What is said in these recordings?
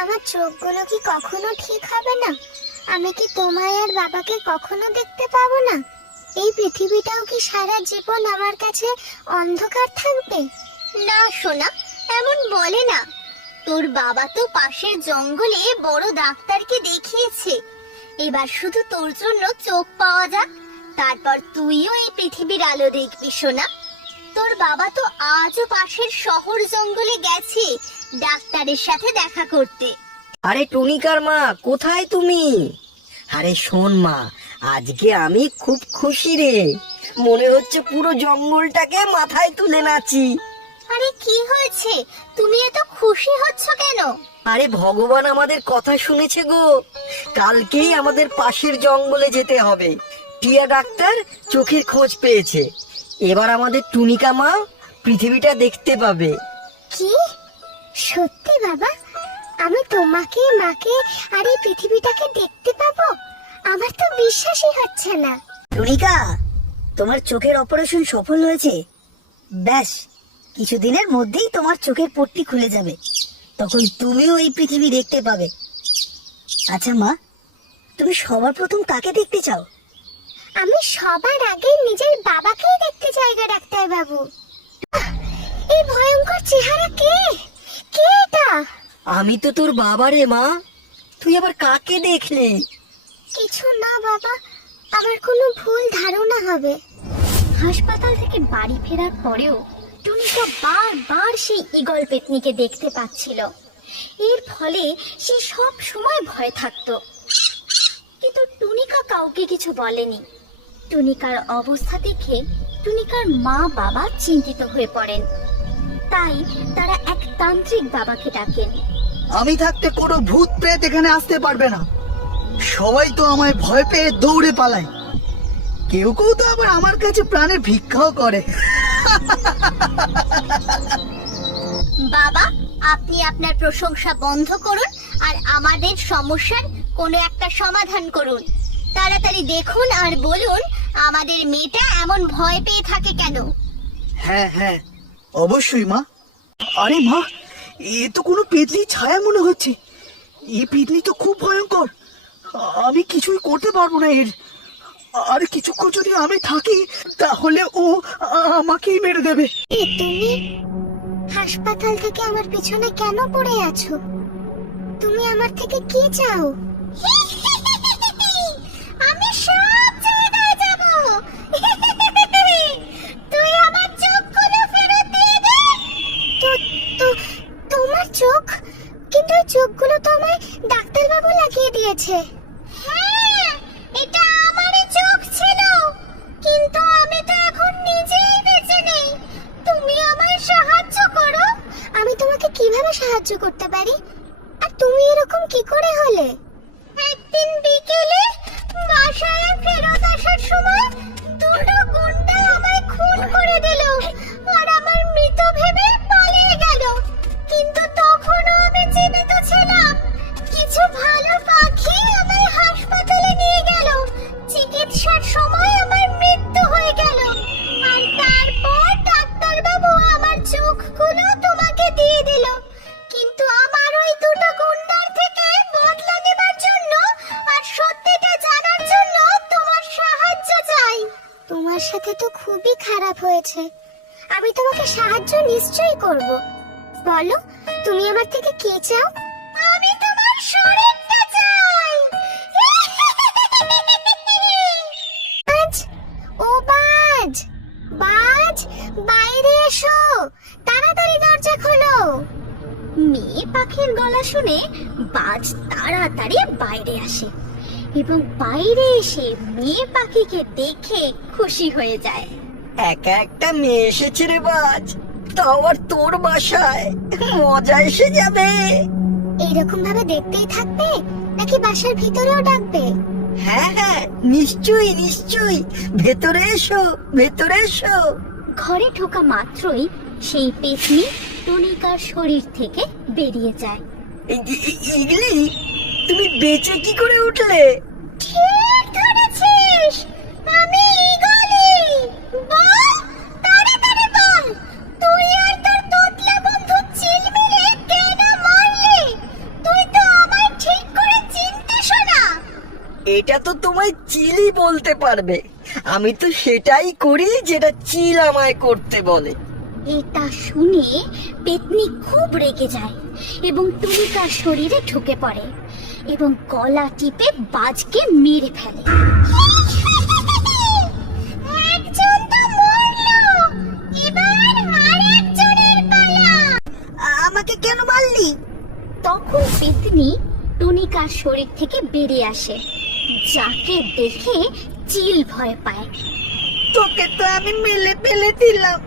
আমার চোখগুলো কি কখনো ঠিক হবে না? আমি কি তোমায় আর বাবাকে কখনো দেখতে পাবো না? এই পৃথিবীটাও কি সারা জীবন আমার কাছে অন্ধকার থাকবে? না সোনা, এমন বলে না। তোর বাবা তো পাশের জঙ্গলে বড় ডাক্তারকে দেখিয়েছে। এবার শুধু তোর জন্য চোখ পাওয়া যাক, তারপর তুইও এই পৃথিবীর আলো দেখবি সোনা। তোর বাবা তো আজও পাশের শহর জঙ্গলে গেছে ডাক্তারের সাথে দেখা করতে। আরে টুনিকার মা, কোথায় তুমি? আরে শোন মা, আজকে আমি খুব খুশি রে। মনে হচ্ছে পুরো জঙ্গলটাকে মাথায় তুলে নাচি। আরে কি হয়েছে, তুমি এত খুশি হচ্ছ কেন? আরে ভগবান আমাদের কথা শুনেছে গো। কালকেই আমাদের পাশের জঙ্গলে যেতে হবে। টিয়া ডাক্তার চোখের খোঁজ পেয়েছে। এবার আমাদের টুনিকা মা পৃথিবীটা দেখতে পাবে। কি সত্যি বাবা? আমি তোমাকে, মাকে আর এই পৃথিবীটাকে দেখতে পাবো? আমার তো বিশ্বাসই হচ্ছে না। টুনিকা, তোমার চোখের অপারেশন সফল হয়েছে। ব্যাস কিছুদিনের মধ্যেই তোমার চোখের পট্টি খুলে যাবে, তখন তুমিও এই পৃথিবী দেখতে পাবে। আচ্ছা মা, তুমি সবার প্রথম কাকে দেখতে চাও? আমি সবার আগে নিজের বাবাকেই দেখতে চাই গো ডাক্তার বাবু। এই ভয়ঙ্কর চেহারা কে? কে এটা? আমি তো তোর বাবা রে মা। তুই আবার কাকে দেখলি? কিছু না বাবা, আমার কোনো ভুল ধারণা হবে। হাসপাতাল থেকে বাড়ি ফেরার পরেও টুনিকা বারবার সেই ঈগল পেতনিকে দেখতে পাচ্ছিল। এর ফলে সে সব সময় ভয় থাকতো, কিন্তু টুনিকা কাউকে কিছু বলেনি। টুনিকার অবস্থা দেখে টুনিকার মা বাবা চিন্তিত হয়ে পড়েন। তাই তারা এক তান্ত্রিক বাবাকে ডাকেন। আমি থাকতে কোনো ভূত প্রেত এখানে আসতে পারবে না। সবাই তো আমায় ভয় পেয়ে দৌড়ে পালায়। কেউ কেউ তো আবার আমার কাছে প্রাণের ভিক্ষাও করে। বাবা, আপনি আপনার প্রশংসা বন্ধ করুন আর আমাদের সমস্যার কোনো একটা সমাধান করুন। তাড়াতাড়ি দেখুন আর বলুন আমাদের মেয়েটা এমন ভয় পেয়ে থাকে কেন। হ্যাঁ হ্যাঁ, অবশ্যই মা। আরে মা, এ তো কোনো পেতনি ছায়া মনে হচ্ছে। এই পেতনি তো খুব ভয়ঙ্কর। আমি কিছুই করতে পারবো না এর। আর কিছুক্ষণ যদি আমি থাকি তাহলে ও আমাকেই মেরে দেবে। তুমি হাসপাতাল থেকে আমার পিছনে কেন পড়ে আছো? তুমি আমার থেকে কি চাও? আমি সব জায়গায় যাব। তুই আমার চোখগুলো ফেরত দিয়ে দে। তোমার চোখ? কিন্তু এই চোখগুলো তো আমায় ডাক্তারবাবু লাগিয়ে দিয়েছে। হ্যাঁ, এটা আমারই চোখ ছিল, কিন্তু আমি তো এখন নিজেই বেঁচে নেই। তুমি আমায় সাহায্য করো। আমি তোমাকে কিভাবে সাহায্য করতে পারি? আর তুমি এরকম কি করে হলে? একদিন বিকেলে বাসায় ফেরত আসার সময় দুটো গুন্ডা আমায় খুন করে দিল আর আমার মৃত ভেবে পালিয়ে গেল। কিন্তু তখনও আমি জীবিত ছিলাম। কিছু ভালো পাখি আমায় হাসপাতালে নিয়ে গেল। চিকিৎসার সময় আমার মৃত্যু হয়ে গেল। আর তারপর ডাক্তারবাবু আমার চোখগুলো তোমাকে দিয়ে দিল। কিন্তু আমার ওই দুটো গুন্ডার থেকে বদলা নেবার জন্য আর সত্যিটা জানার জন্য তোমার সাহায্য চাই। তোমার সাথে তো খুবই খারাপ হয়েছে। আমি তোমাকে সাহায্য নিশ্চয়ই করব। বলো, তুমি আমার থেকে কি চাও? আমি তোমার শরীরটা চাই। বাজ, ও বাজ, বাজ, বাইরে এসো, তাড়াতাড়ি দরজা খোলো। মেয়ে পাখির গলা শুনে বাজ তাড়াতাড়ি বাইরে আসে এবং বাইরে এসে মেয়ে পাখিকে দেখে খুশি হয়ে যায়। একা একটা মেয়ে এসেছে রে বাজ, তাও আর তোর বাসায়। মজা এসে যাবে। এইরকম ভাবে দেখতেই থাকবে নাকি বাসার ভিতরেও ডাকবে? হ্যাঁ হ্যাঁ, নিশ্চয়ই নিশ্চয়ই। ভেতরে এসো, ভেতরে এসো। ঘরে ঢোকা মাত্রই সেই পেতনি টুনিকার শরীর থেকে বেরিয়ে যায়। ইগলি, তুমি বেঁচে কি করে উঠলে? ঠিক ধরেছিস, আমি ঈগলি। বল, তাড়াতাড়ি বল, তুই আর তোর তোতলা বন্ধু চিল মিলে কেন মারলি? তুই এটা তো তোমায় চিলই বলতে পারবে। আমি তো সেটাই করি যেটা চিল আমায় করতে বলে। এটা শুনে পেতনি খুব রেগে যায় এবং টুনিকার শরীরে ঢুকে পড়ে এবং গলা টিপে বাজকে মেরে ফেলে। একজন তো মরলো, এবার আরেকজনের পালা। আমাকে কেন মারলি? তখন পেতনি টুনিকার শরীর থেকে বেরিয়ে আসে, যাকে দেখে চিল ভয় পায়। তোকে তো আমি মেলে ফেলে দিলাম,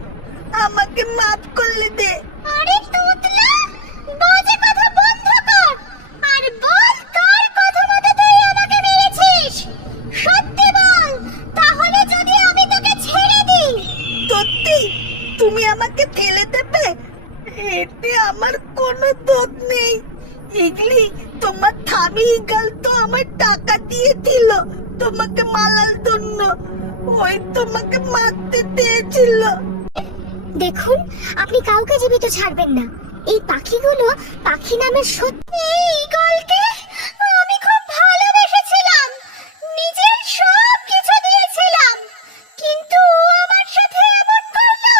আমাকে মাফ করলে দে। আরে তুতলা, বাজে কথা বন্ধ কর আর বল কার কথা মতো তুই আমাকে মেরেছিস। সত্যি বল, তাহলে যদি আমি তোকে ছেড়ে দিই। সত্যি তুমি আমাকে ফেলে দেবে? এতে আমার কোনো দোষ নেই। ইগলি, তোমার থামি ইগল তো আমার টাকা দিয়ে দিল তোমাকে মারার জন্য। ওই তোমাকে মারতে দিয়েছিল। দেখুন, আপনি কাউকে জীবিত ছাড়বেন না। এই পাখিগুলো পাখি নামের সত্যি। এই ঈগলকে আমি খুব ভালোবেসেছিলাম, নিজের সব কিছু দিয়েছিলাম, কিন্তু ও আমার সাথে এমন করলো।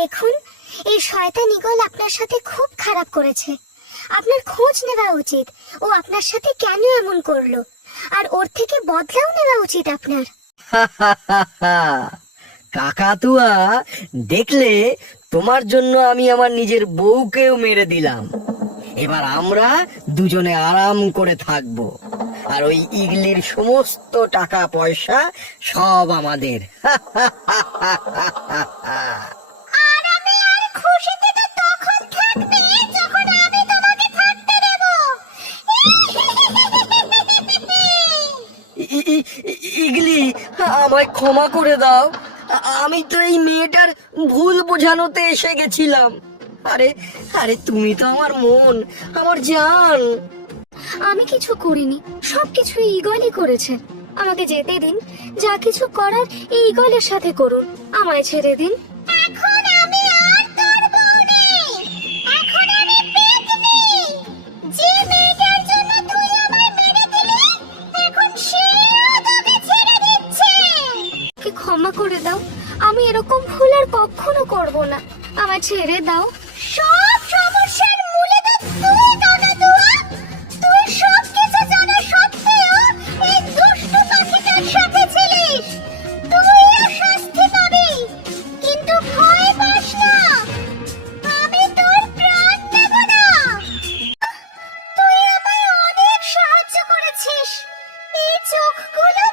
দেখুন, এই শয়তান ঈগল আপনার সাথে খুব খারাপ করেছে। আপনার খোঁজ নেওয়া উচিত, ও আপনার সাথে কেন এমন করলো, আর ওর থেকে বদলাও নেওয়া উচিত আপনার। কাকাতুয়া, দেখলে তোমার জন্য আমি আমার নিজের বউকেও মেরে দিলাম। এবার আমরা দুজনে আরাম করে থাকবো, আর ওই ইগলির সমস্ত টাকা পয়সা সব আমাদের। আর আমি আর খুশিতে তো তখন থাকবে যখন আমি তোমাকে থাকতে দেব। ইগলি, আমায় ক্ষমা করে দাও। আমি তো এই মেয়েটার ভুল বোঝানোতে এসে গেছিলাম। আরে আরে, তুমি তো আমার মন, আমার জান। আমি কিছু করিনি, সবকিছু ঈগলই করেছে। আমাকে যেতে দিন, যা কিছু করার এই ঈগলের সাথে করুন, আমায় ছেড়ে দিন। এখন আমি আর তোর বউ নেই, এখন আমি পেতনি। যে মেয়েটার জন্য তুই আমায় মেরে দিলি, এখন সেও তোকে ছেড়ে দিচ্ছে। কি ক্ষমা করে দাও, আমি এরকম ভুল আর কখনো করব না। আমায় ছেড়ে দাও। সব সমস্যার মূলে তো তুই, কাকাতুয়া। তুই সব কিছু জানা সত্ত্বেও এই দুষ্টু পাখিটার সাথে ছিলিস। তুইও শাস্তি পাবি, কিন্তু ভয় পাস না, আমি তোর প্রাণ নেব না। তুই আমায় অনেক সাহায্য করেছিস। এই চোখগুলো